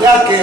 ¿Ya qué?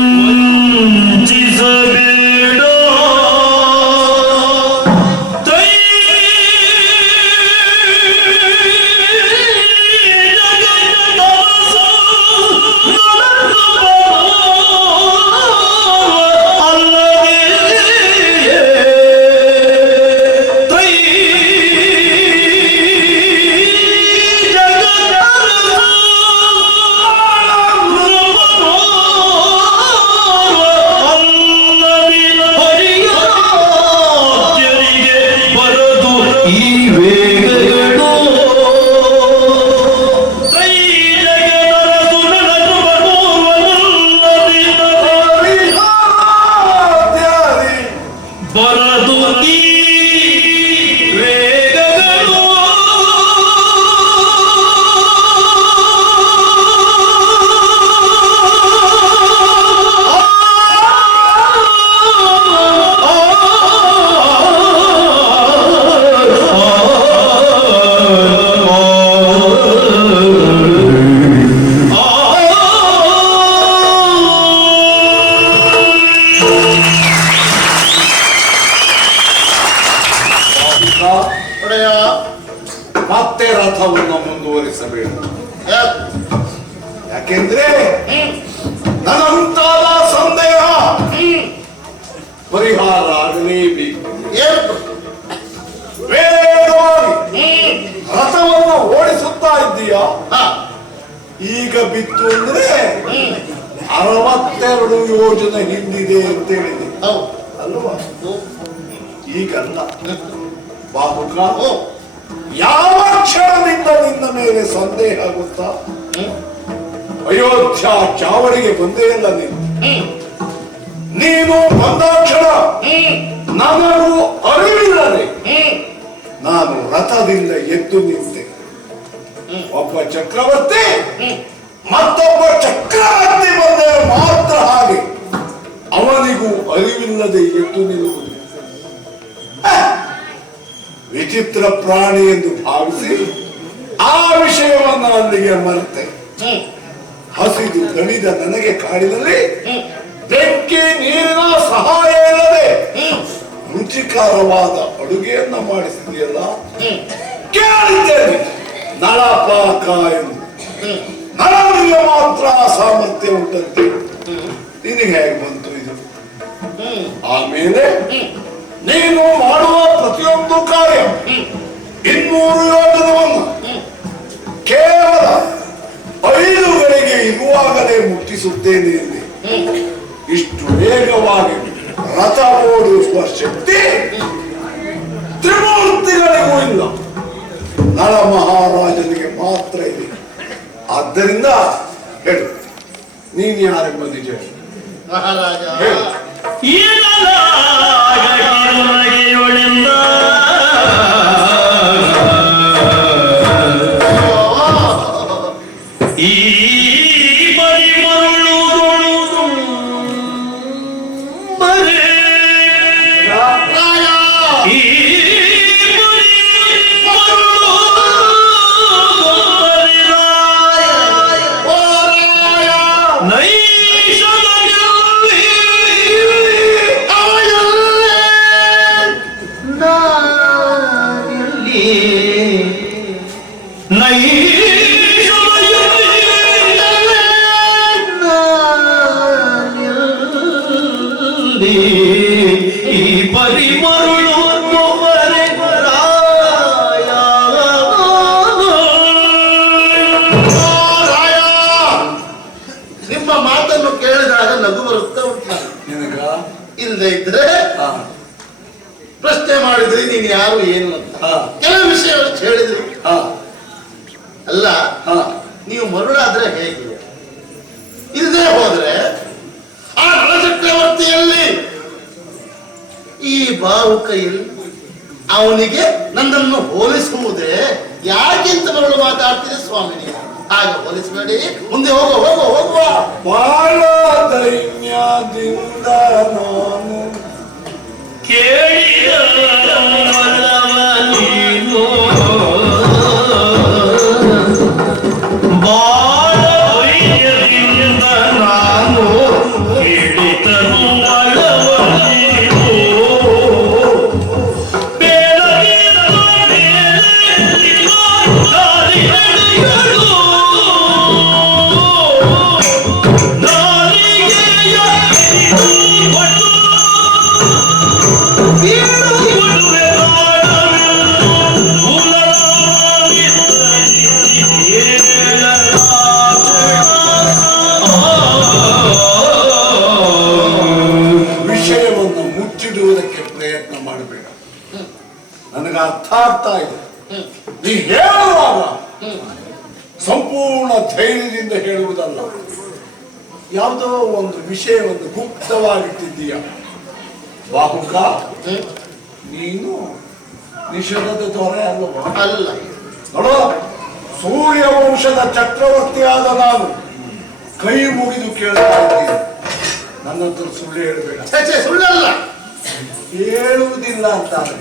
ಬರದು ಈ ರಥವನ್ನು ಮುಂದುವರಿಸಬೇಡ ಯಾಕ್? ಯಾಕೆಂದ್ರೆ ನನಂತಾದ ಸಂದೇಹ ಪರಿಹಾರ ಆಗಲೇಬೇಕು ವೇಗವಾಗಿ ರಥವನ್ನು ಓಡಿಸುತ್ತಾ ಇದ್ದೀಯಾ? ಈಗ ಬಿತ್ತು ಅಂದ್ರೆ ಅರವತ್ತೆರಡು ಯೋಜನೆ ಹಿಂದಿದೆ ಅಂತ ಹೇಳಿದೆ. ಅಲ್ವಾ? ಈಗಲ್ಲ. ಬಾಹುಕ ಯಾವ ಮೇಲೆ ಸಂದೇಹ ಆಗುತ್ತಾ? ಅಯೋಧ್ಯ ಚಾವಡಿಗೆ ಬಂದೇ ಇಲ್ಲ ನೀನು. ನೀನು ಬಂದಾಕ್ಷಣ ನಾನು ನನಗೂ ಅರಿವಿಲ್ಲದೆ ನಾನು ರಥದಿಂದ ಎದ್ದು ನಿಂತೆ. ಒಬ್ಬ ಚಕ್ರವರ್ತಿ ಮತ್ತೊಬ್ಬ ಚಕ್ರವರ್ತಿ ಬಂದರೆ ಮಾತ್ರ ಹಾಗೆ. ಅವನಿಗೂ ಅರಿವಿಲ್ಲದೆ ಎದ್ದು ನಿಲ್ಲುವುದು. ವಿಚಿತ್ರ ಪ್ರಾಣಿ ಎಂದು ಅಲ್ಲಿಗೆ ಮರೆತೆ. ಹಸಿದು ದಣಿದ ನನಗೆ ಕಾಡಿನಲ್ಲಿ ಬೆಂಕಿ ನೀರಿನ ಸಹಾಯ ಇಲ್ಲದೆ ರುಚಿಕರವಾದ ಅಡುಗೆಯನ್ನ ಮಾಡಿಸಿದೆಯಲ್ಲ? ಕೇಳಿದ್ದೇನೆ. ನಳಪಾಕ ಎಂದು. ನಳನಿಗೆ ಮಾತ್ರ ಸಾಮರ್ಥ್ಯ ಉಂಟಂತೆ. ನಿನಗೆ ಹೇಗೆ ಬಂತು ಇದು? ಆಮೇಲೆ ನೀನು ಮಾಡುವ ಪ್ರತಿಯೊಂದು ಕಾರ್ಯ ಮುಟ್ಟಿಸುತ್ತೇನೆ ಇಷ್ಟು ವೇಗವಾಗಿ ರಥ ಓಡಿಸುವ ಶಕ್ತಿ ತ್ರಿಮೂರ್ತಿಗಳಿಗೂ ಇಲ್ಲ. ನಳ ಮಹಾರಾಜನಿಗೆ ಮಾತ್ರ ಇದೆ. ಆದ್ದರಿಂದ ಹೇಳು. ಮಹಾರಾಜ ಯಾರೆಂಬ ನಿಜ. ಮಹಾರಾಜ. ನಾನಲ್ಲಿ ನೈ ಈ ಪರಿಮರುಳು ನಿಮ್ಮ ಮಾತನ್ನು ಕೇಳಿದಾಗ ನಗು ಬರುತ್ತಾ ಉಂಟು. ಇಲ್ಲದೆ ಇದ್ರೆ ಪ್ರಶ್ನೆ ಮಾಡಿದ್ರಿ ನೀನು ಯಾರು ಏನು ಅಂತ. ಕೆಲವು ವಿಷಯ ಹೇಳಿದ್ರಿ. ಹಾ. ಅಲ್ಲ ಹಾ. ನೀವು ಮರುಳಾದ್ರೆ ಹೇಗೆ? ಇಲ್ಲದೆ ಹೋದ್ರೆ ಆ ನಳಚಕ್ರವರ್ತಿಯಲ್ಲಿ ಈ ಬಾವು ಕೈಯಲ್ಲಿ ಅವನಿಗೆ ನನ್ನನ್ನು ಹೋಲಿಸುವುದೇ ಯಾಕೆಂತ ಮರಳು ಮಾತಾಡ್ತಿದೆ ಸ್ವಾಮಿ ಆಗ ಹಾಗೆ ಹೋಲಿಸಬೇಡಿ. ಮುಂದೆ ಹೋಗೋ ಹೋಗೋ ಹೋಗುವ. ಬಾಳ ದೈನ್ಯದಿಂದ ನಾನು ಯಾವುದೋ ಒಂದು ವಿಷಯವನ್ನು ಗುಪ್ತವಾಗಿಟ್ಟಿದ್ದೀಯ. ಬಾಹುಕ ನೀನು ನಿಷೇಧದ ದೊರೆ ಅಲ್ಲ ಅಲ್ಲ. ನೋಡು ಸೂರ್ಯ ವಂಶದ ಚಕ್ರವರ್ತಿಯಾದ ನಾನು ಕೈ ಮುಗಿದು ಕೇಳ್ತಾ ಇದ್ದೀನಿ. ನನ್ನ ಸುಳ್ಳು ಹೇಳಬೇಡ. ಸುಳ್ಳಲ್ಲ. ಹೇಳುವುದಿಲ್ಲ ಅಂತಾರೆ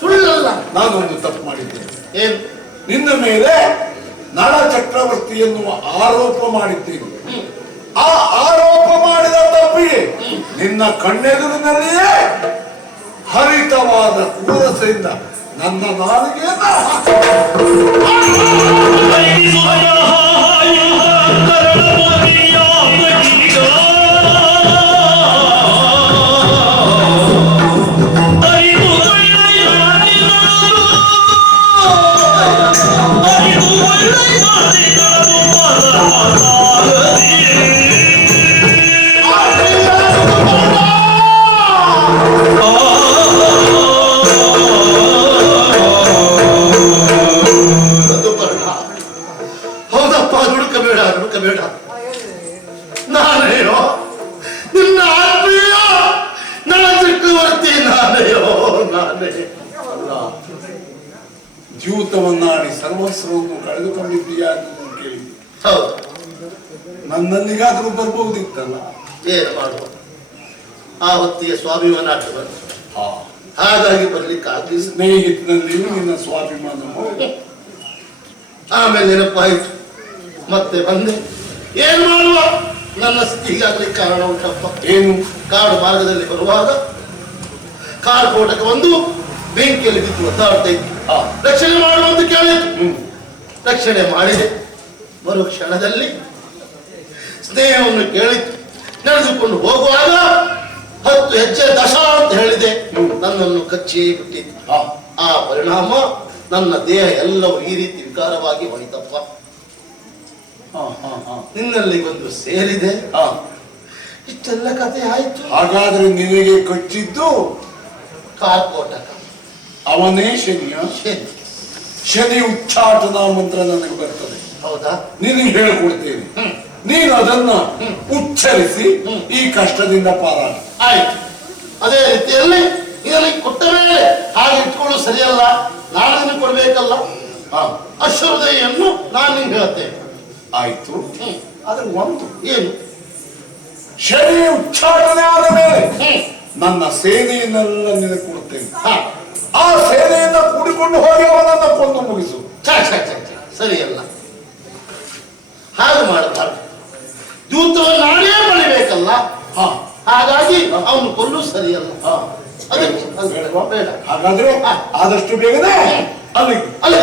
ಸುಳ್ಳಲ್ಲ. ನಾನೊಂದು ತಪ್ಪು ಮಾಡಿದ್ದೇನೆ ಏನು? ನಿನ್ನ ಮೇಲೆ ನಳ ಚಕ್ರವರ್ತಿ ಎನ್ನುವ ಆರೋಪ ಮಾಡಿದ್ದೇನೆ. ಆ ಆರೋಪ ಮಾಡಿದ ತಪ್ಪಿ ನಿನ್ನ ಕಣ್ಣೆದುರಿನಲ್ಲಿಯೇ ಹರಿತವಾದ ಕೂರಸೆಯಿಂದ ನನ್ನ ನಾಲಿಗೆಯನ್ನ ಅಲ್ಲ ಜೀವಿತವನ್ನಾಡಿ ಸರ್ವಸ್ವವನ್ನು ಕಳೆದುಕೊಂಡಿದ್ದೀಯಾ ಅಂತ ಕೇಳಿದ್ದೆ ಹೌದು. ನನ್ನಲ್ಲಿಗಾದ್ರೂ ಬರ್ಬಹುದಿತ್ತಲ್ಲ? ಏನು ಮಾಡುವ? ಆ ಹೊತ್ತಿಗೆ ಸ್ವಾಭಿಮಾನ ಬಂತು. ಹಾಗಾಗಿ ಬರ್ಲಿಕ್ಕಾಗಲಿಲ್ಲ ಸ್ನೇಹಿತನಲ್ಲಿಯೂ ನಿನ್ನ ಸ್ವಾಭಿಮಾನ ಆಮೇಲೆ ನೆನಪಾಯಿತು. ಮತ್ತೆ ಬಂದೆ. ಏನು ಮಾಡುವ? ನನ್ನ ಸ್ಥಿತಿಗಾಗ್ಲಿಕ್ಕೆ ಕಾರಣ ಉಂಟಪ್ಪ. ಏನು? ಕಾಡು ಮಾರ್ಗದಲ್ಲಿ ಬರುವಾಗ ಕಾಡು ಒಂದು ಬಂದು ಬೆಂಕಿಯಲ್ಲಿ ಬಿದ್ದು ಒದ್ದಾಡ್ತಾ ಇತ್ತು ಆ, ರಕ್ಷಣೆ ಮಾಡುವಂತ ಕೇಳಿತು. ರಕ್ಷಣೆ ಮಾಡಿದೆ. ಬರುವ ಕ್ಷಣದಲ್ಲಿ ಸ್ನೇಹವನ್ನು ಕೇಳಿತು ನಡೆದುಕೊಂಡು ಹೋಗುವಾಗ ಹತ್ತು ಹೆಜ್ಜೆ ದಶ ಅಂತ ಹೇಳಿದೆ. ನನ್ನನ್ನು ಕಚ್ಚಿ ಬಿಟ್ಟಿತ್ತು ಆ, ಆ ಪರಿಣಾಮ ನನ್ನ ದೇಹ ಎಲ್ಲವೂ ಈ ರೀತಿ ವಿಕಾರವಾಗಿ ಹೋಯ್ತಪ್ಪ. ನಿನ್ನಲ್ಲಿ ಒಂದು ಸೇರಿದೆ. ಆ, ಇಷ್ಟೆಲ್ಲ ಕಥೆ ಆಯ್ತು. ಹಾಗಾದ್ರೆ ನಿನಗೆ ಕಚ್ಚಿದ್ದು ಕಾರ್ಕೋಟಕ. ಅವನೇ ಶನಿಯ ಶನಿ. ಶನಿ ಉಚ್ಚಾಟನ ಮಂತ್ರ ನನಗೆ ಬರ್ತದೆ. ಹೌದಾ? ನಿನಗೆ ಹೇಳಿಕೊಡ್ತೇನೆ. ನೀನು ಅದನ್ನ ಉಚ್ಚರಿಸಿ ಈ ಕಷ್ಟದಿಂದ ಪಾರಾಟ ಆಯ್ತು. ಅದೇ ರೀತಿಯಲ್ಲಿ ಇದರಲ್ಲಿ ಕೊಟ್ಟ ಮೇಲೆ ಹಾಗೆ ಇಟ್ಕೊಂಡು ಸರಿಯಲ್ಲ. ನಾಳೆ ಕೊಡ್ಬೇಕಲ್ಲ. ಆ, ಅಶ್ವದಯನ್ನು ನಾನು ನಿಂಗೆ ಹೇಳ್ತೇನೆ. ಆಯ್ತು. ಅದ್ರ ಒಂದು. ಏನು? ಶನಿ ಉಚ್ಚಾಟನೆ ಆದ ಮೇಲೆ. ನನ್ನ ಸೇನೆಯನ್ನೆಲ್ಲ ನಿನಗೆ ಕೊಡುತ್ತೇನೆ ಆ ಸೇನೆಯನ್ನ ಕೂಡಿಕೊಂಡು ಹೋಗಿ ಅವನನ್ನ ಕೊಂದು ಮುಗಿಸು. ಸರಿಯಲ್ಲ. ಹಾಗೆ ಮಾಡಬಾರ್ದು ದೂತವನ್ನು ನಾನೇ ಬಳಿಬೇಕಲ್ಲ ಹಾ. ಹಾಗಾಗಿ ಅವನು ಕೊಲ್ಲು ಸರಿಯಲ್ಲ? ಬೇಡ. ಹಾಗಾದ್ರೆ ಆದಷ್ಟು ಬೇಗನೆ ಅಲ್ಲಿ ಅಲ್ಲಿ